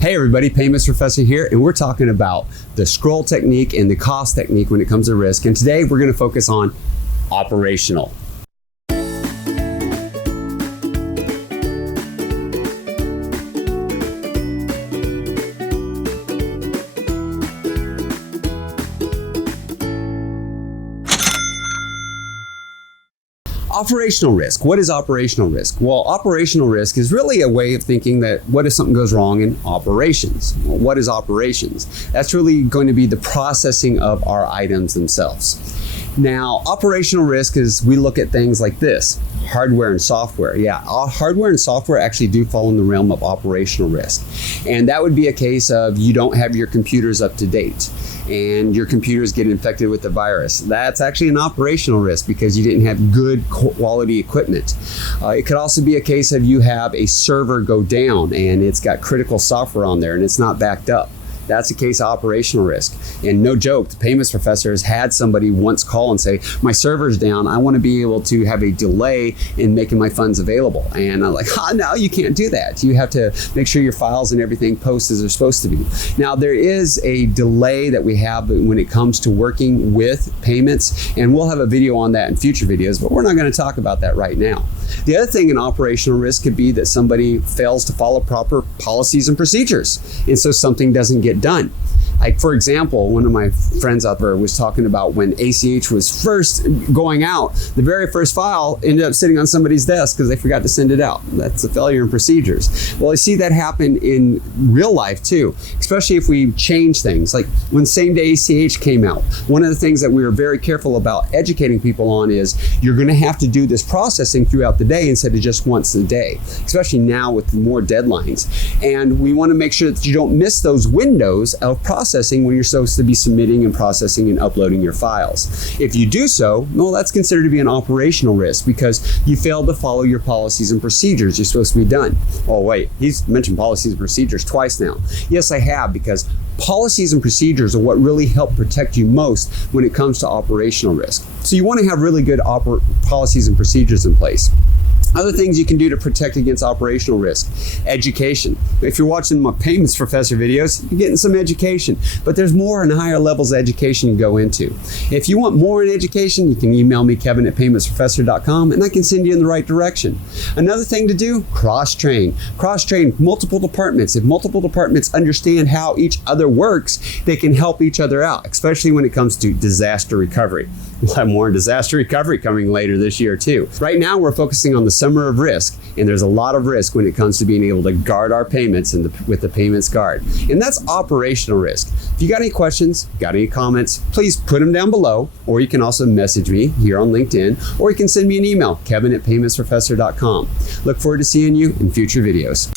Hey everybody, Payments Professor here, and we're talking about the scroll technique and the cost technique when it comes to risk. And today we're going to focus on operational. Operational risk. What is operational risk? Well, operational risk is really a way of thinking that what if something goes wrong in operations? Well, what is operations? That's really going to be the processing of our items themselves. Now, operational risk is we look at things like this, hardware and software. Yeah, hardware and software actually do fall in the realm of operational risk. And that would be a case of you don't have your computers up to date and your computers get infected with the virus. That's actually an operational risk because you didn't have good quality equipment. It could also be a case of you have a server go down and it's got critical software on there and it's not backed up. That's a case of operational risk. And no joke, the Payments Professor has had somebody once call and say, my server's down, I want to be able to have a delay in making my funds available. And I'm like, no, you can't do that. You have to make sure your files and everything post as they're supposed to be. Now, there is a delay that we have when it comes to working with payments, and we'll have a video on that in future videos, but we're not going to talk about that right now. The other thing in operational risk could be that somebody fails to follow proper policies and procedures, and so something doesn't get done. Like, for example, one of my friends out there was talking about when ACH was first going out, the very first file ended up sitting on somebody's desk because they forgot to send it out. That's a failure in procedures. Well, I see that happen in real life too, especially if we change things. Like when same-day ACH came out, one of the things that we were very careful about educating people on is you're going to have to do this processing throughout the day instead of just once a day, especially now with more deadlines. And we want to make sure that you don't miss those windows of processing when you're supposed to be submitting and processing and uploading your files. If you do so, well, that's considered to be an operational risk because you failed to follow your policies and procedures you're supposed to be done. Oh wait, he's mentioned policies and procedures twice now. Yes, I have, because policies and procedures are what really help protect you most when it comes to operational risk. So you want to have really good policies and procedures in place. Other things you can do to protect against operational risk. Education. If you're watching my Payments Professor videos, you're getting some education, but there's more and higher levels of education you go into. If you want more in education, you can email me, Kevin@paymentsprofessor.com, and I can send you in the right direction. Another thing to do, cross-train. Cross-train multiple departments. If multiple departments understand how each other works, they can help each other out, especially when it comes to disaster recovery. We'll have more disaster recovery coming later this year too. Right now, we're focusing on the summer of risk, and there's a lot of risk when it comes to being able to guard our payments with the Payments Guard. And that's operational risk. If you got any questions, got any comments, please put them down below, or you can also message me here on LinkedIn, or you can send me an email, Kevin@paymentsprofessor.com. Look forward to seeing you in future videos.